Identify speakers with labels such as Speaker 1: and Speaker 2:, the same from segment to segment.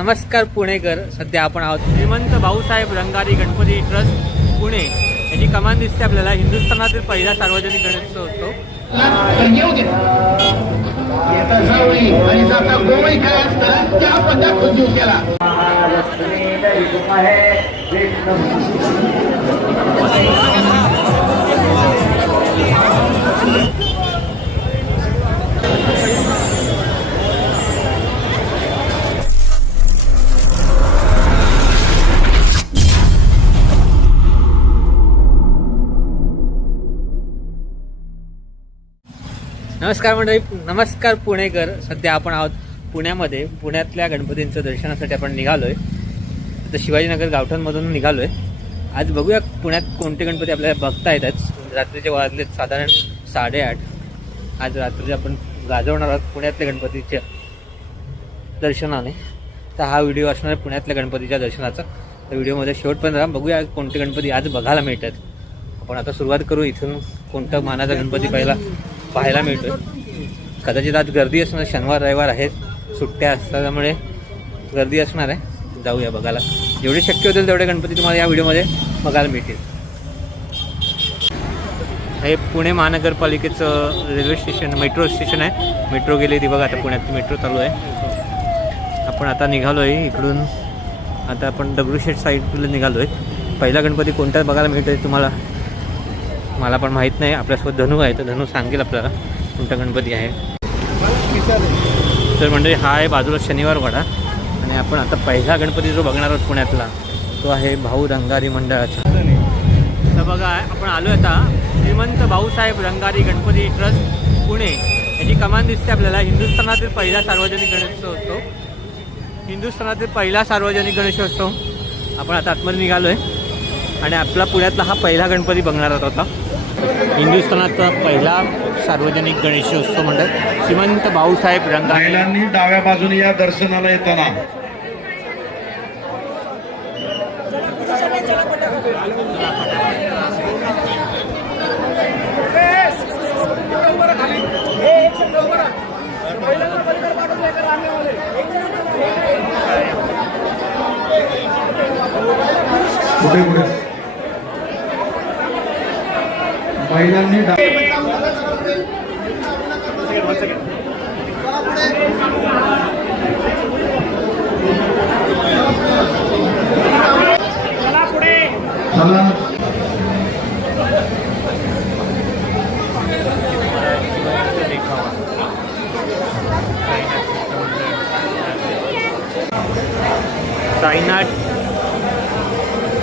Speaker 1: नमस्कार पुणेकर. सध्या आपण आहोत श्रीमंत भाऊसाहेब रंगारी गणपती ट्रस्ट पुणे. याची कमान दिसते आपल्याला. हिंदुस्थानातील पहिला सार्वजनिक गणेशोत्सव. असतो नमस्कार मंडळी नमस्कार पुणेकर. सध्या आपण आहोत पुण्यामध्ये. पुण्यातल्या गणपतींचं दर्शनासाठी आपण निघालोय. तर शिवाजीनगर गावठणमधून निघालोय. आज बघूया पुण्यात कोणते गणपती आपल्याला बघता येतात रात्रीचे वाजले साधारण साडेआठ. आज रात्रीचे आपण गाजवणार आहोत पुण्यातल्या गणपतीच्या दर्शनाने. तर हा व्हिडिओ असणार आहे पुण्यातल्या गणपतीच्या दर्शनाचा. तर व्हिडिओमध्ये शेवटपर्यंत राहा. बघूया कोणते गणपती आज बघायला मिळतात. आपण आता सुरुवात करू इथून. कोणता मानाचा गणपती पहिला? पाहायला मिळतोय. कदाचित आज गर्दी असणार शनिवार रविवार आहेत. सुट्ट्या असल्यामुळे गर्दी असणार आहे. जाऊया बघायला. जेवढे शक्य होतील तेवढे गणपती तुम्हाला या व्हिडिओमध्ये बघायला मिळतील. हे पुणे महानगरपालिकेचं रेल्वे स्टेशन मेट्रो स्टेशन आहे. मेट्रो गेली ती बघा आता पुण्यात. मेट्रो चालू आहे. आपण आता निघालो आहे इकडून. आता आपण दगडूशेठ साईडला निघालो आहे पहिला गणपती कोणता बघायला मिळतोय तुम्हाला? मला पण माहीत नाही. आपल्यासोबत धनू आहे. तर धनू सांगेल आपल्याला. कोणता गणपती आहे. तर म्हणजे हा आहे बाजूला शनिवार वाडा. आणि आपण आता पहिला गणपती जो बघणार आहोत पुण्यातला तो आहे भाऊ रंगारी मंडळाचा. तर बघा आपण आलो आता. श्रीमंत भाऊसाहेब रंगारी गणपती ट्रस्ट पुणे. याची कमान दिसते आपल्याला. हिंदुस्थानातील पहिला सार्वजनिक गणेशोत्सव. असतो हिंदुस्थानातील पहिला सार्वजनिक गणेशोत्सव. आपण आता आतमध्ये निघालो आहे आणि आपला पुण्यातला हा पहिला गणपती बघणार आहोत होता हिंदुस्थानातला पहिला सार्वजनिक गणेशोत्सव म्हणतात श्रीमंत भाऊसाहेब रंगारी
Speaker 2: महिलांनी डाव्या बाजूने या दर्शनाला येताना. कुठे कुठे? महिलांनी चला
Speaker 1: साईनाथ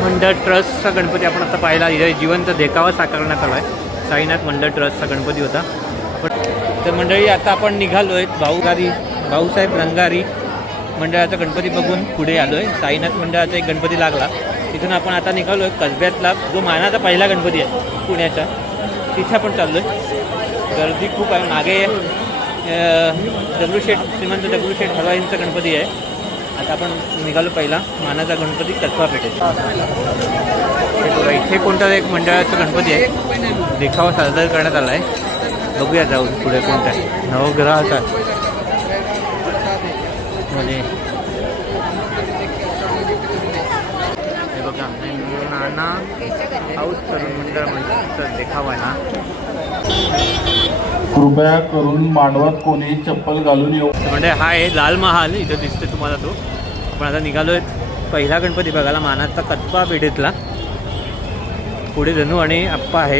Speaker 1: मंडळ ट्रस्टचा गणपती आपण आता पाहिला इथे जिवंत देखावा साकारण्यात आला आहे साईनाथ मंडळ ट्रस्टचा गणपती होता. पण तर मंडळी आता आपण निघालो आहेत भाऊगारी भाऊसाहेब रंगारी मंडळाचा गणपती बघून पुढे आलो आहे साईनाथ मंडळाचा एक गणपती लागला. तिथून आपण आता निघालो आहे कसब्यातला जो मानाचा पहिला गणपती आहे पुण्याचा. तिथे आपण चाललो आहे गर्दी खूप आहे. मागे दगडूशेठ श्रीमंत दगडूशेठ हलवाईंचा गणपती आहे. आता आपण निघालो पहिला. मानाचा गणपती कसवा पेठेत. इथे कोणता एक मंडळाचा गणपती आहे? देखावा साजरा करण्यात आला आहे बघूया जाऊन पुढे कोणता आहे. नवग्रहाचा. म्हणजे हे बघा नाना हाऊस करून मंडळ म्हणजे देखावा ना
Speaker 2: कृपया करून मांडवात कोणी चप्पल घालून येऊ.
Speaker 1: म्हणजे हा आहे लाल महाल इथं दिसते तुम्हाला तो. आपण आता निघालो आहे पहिला गणपती बघायला मानाचा कच्पा पेठेतला पुढे धनू आणि आप्पा आहे.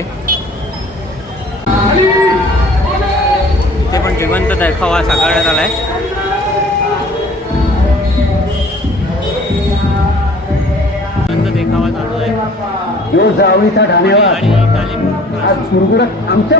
Speaker 1: इथे पण जिवंत देखावा साकारण्यात आलाय. जिवंत देखावा चालू आहे. आणि तालीम
Speaker 3: आमच्या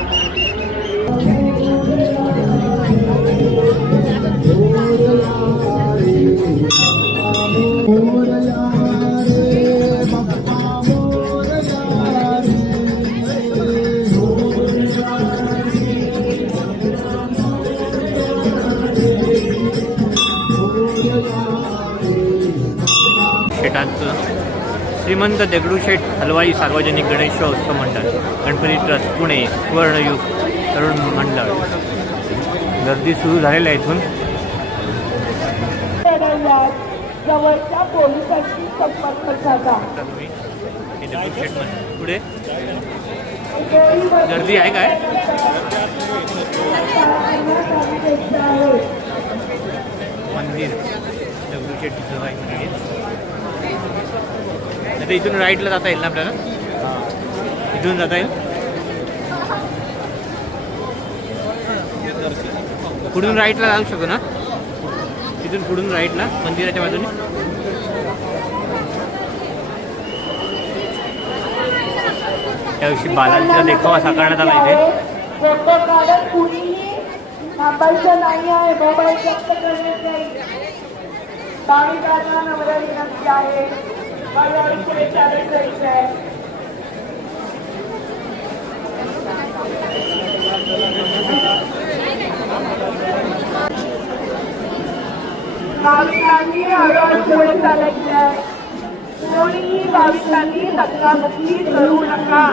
Speaker 1: शेटांचं श्रीमंत दगडूशेठ हलवाई सार्वजनिक गणेशोत्सव मंडळ गणपती ट्रस्ट पुणे सुवर्णयुग तरुण मंडळ. गर्दी सुरू झालेल्या आहे इथून.
Speaker 4: जवळच्या पोलिसांशी संपर्क साधा.
Speaker 1: आता तुम्ही हे दगडूशेठमध्ये पुढे? गर्दी आहे काय? मंदिर. मंदिर आता इथून राईटला जाता येईल ना आपल्याला? इथून जाता येईल? पुढून राईटला जाऊ शकतो ना? तिथून पुढून राईटला मंदिराच्या बाजूने. त्या दिवशी बालाजीचा देखावा साकारण्यात आला इथे.
Speaker 4: थांबायचं नाही आहे मोबाईल जप्त करण्यात नाही भाविकांना नम्र विनंती आहे. मला इकडे चालत जायचं आहे. भाविकांनी हळूहळू पुढे चालायचं आहे कोणीही भाविकांनी धक्काबुक्की करू नका.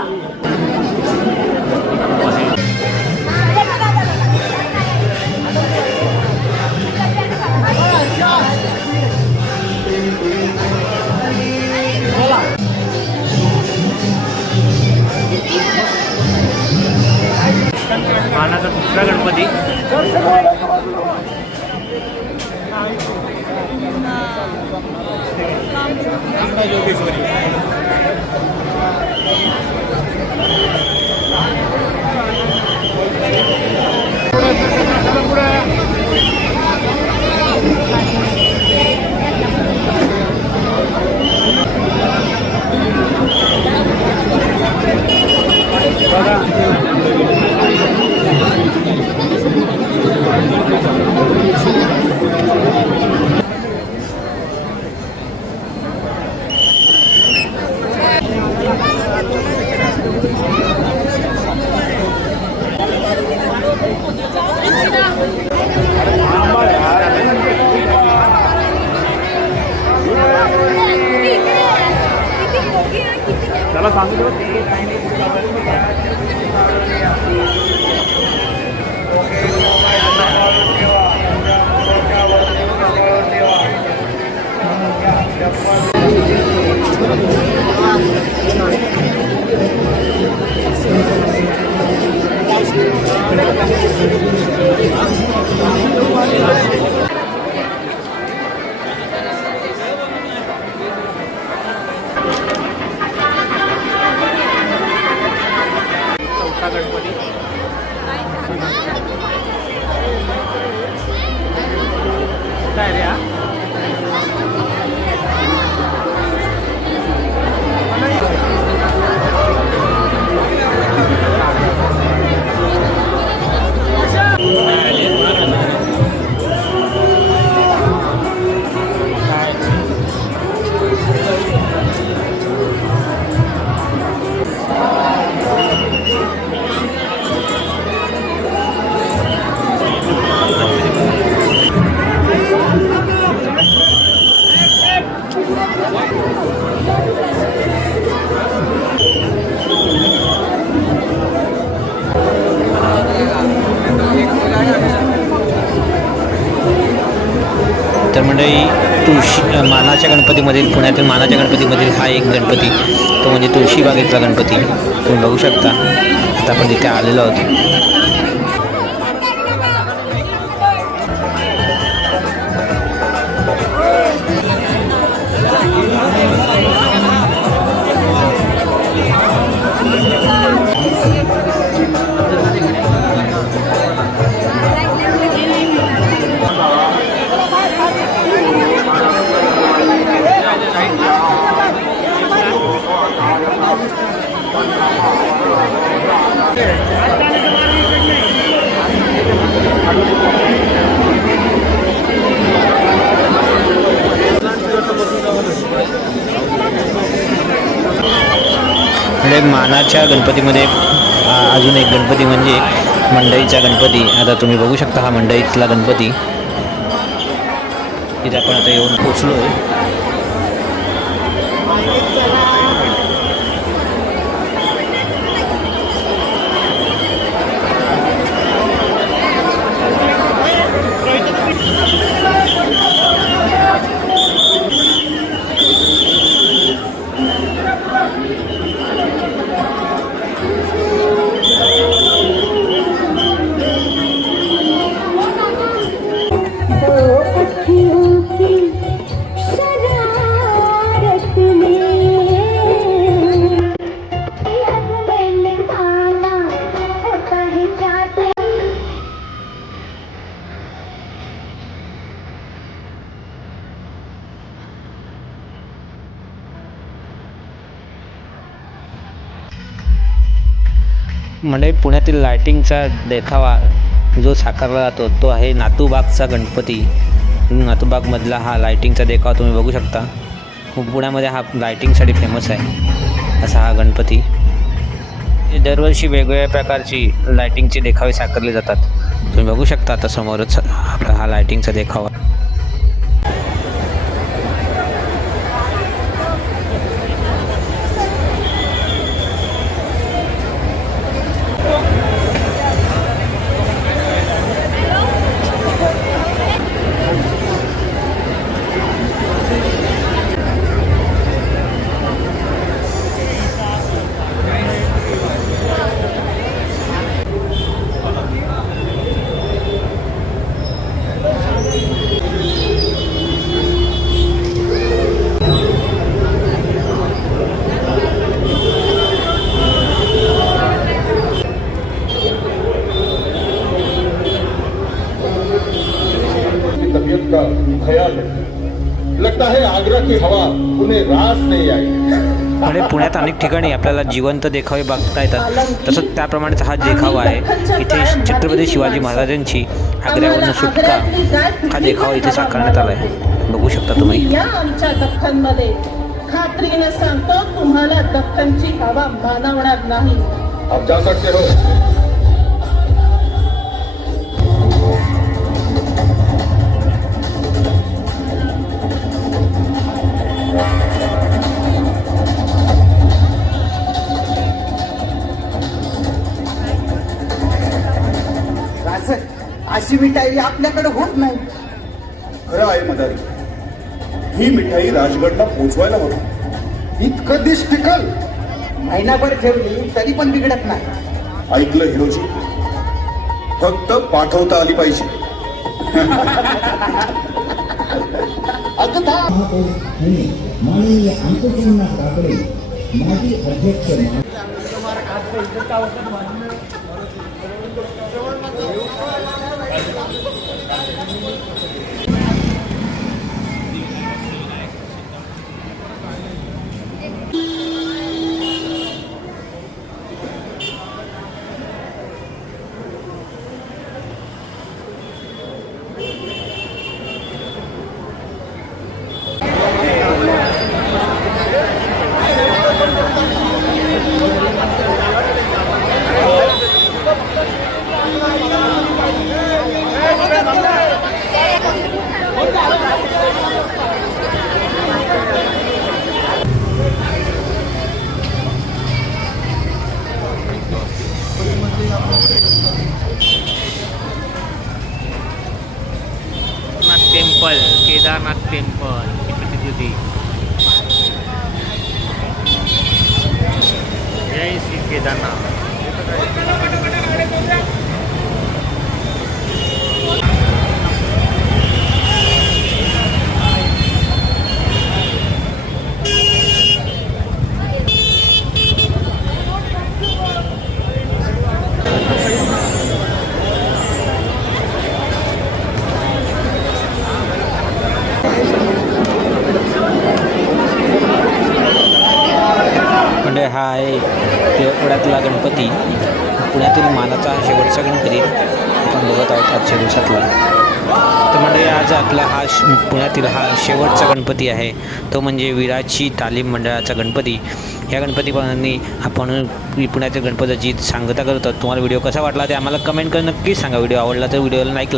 Speaker 1: त्याला सांगू चौथा तर मंडळी तुळशी मानाच्या गणपतीमधील पुण्यातील मानाच्या गणपतीमधील हा एक गणपती तो म्हणजे तुळशीबागेतला गणपती. तुम्ही बघू शकता. आता आपण तिथे आलेलो आहोत. म्हणजे मानाच्या गणपतीमध्ये अजून एक गणपती म्हणजे मंडईचा गणपती. आता तुम्ही बघू शकता हा मंडईतला गणपती. तिथे आपण आता येऊन पोचलो आहे म्हणजे पुण्यातील लायटिंगचा देखावा जो साकारला जातो तो आहे नातूबागचा गणपती. नातूबागमधला हा लायटिंगचा देखावा तुम्ही बघू शकता. पुण्यामध्ये हा लायटिंगसाठी फेमस आहे असा हा गणपती. दरवर्षी वेगवेगळ्या प्रकारची लायटिंगचे देखावे साकारले जातात. तुम्ही बघू शकता आता समोरच आपला हा लायटिंगचा देखावा. म्हणजे पुण्यात अनेक ठिकाणी आपल्याला जिवंत देखावे बघता येतात. तसंच त्याप्रमाणेच हा देखावा आहे. इथे छत्रपती शिवाजी महाराजांची आग्र्यावरून सुटका हा देखावा इथे साकारण्यात आला आहे. बघू शकता तुम्ही.
Speaker 5: या आमच्या दख्खनमध्ये. खात्रीने सांगतो तुम्हाला दख्खनची हवा मानवणार नाही.
Speaker 6: हो
Speaker 7: अशी मिठाई आपल्याकडे होत नाही.
Speaker 6: खरं आहे मदारी ही मिठाई राजगडला पोचवायला हवी
Speaker 7: इतकं दिस टिकल महिनाभर ठेवली तरी पण बिघडत नाही.
Speaker 6: ऐकलं हिरोजी? फक्त पाठवता आली पाहिजे.
Speaker 7: अगं था
Speaker 8: माननीय अंकुशनाथ काकडे माजी अध्यक्ष
Speaker 1: Thank you. જય કેદારનાથ. हा आहे पुण्यातला गणपती. पुण्यातील मानाचा शेवटचा गणपती. आपण बघत आहोत आजच्या दिवसातला. तर म्हणजे आज आपला हा श- पुण्यातील हा शेवटचा गणपती आहे. तो म्हणजे विराची तालीम मंडळाचा गणपती. या गणपतीपणांनी आपण पुण्यातील गणपतीची सांगता करतो. तुम्हाला व्हिडिओ कसा वाटला ते आम्हाला कमेंट करून नक्कीच सांगा. व्हिडिओ आवडला तर व्हिडिओला लाईक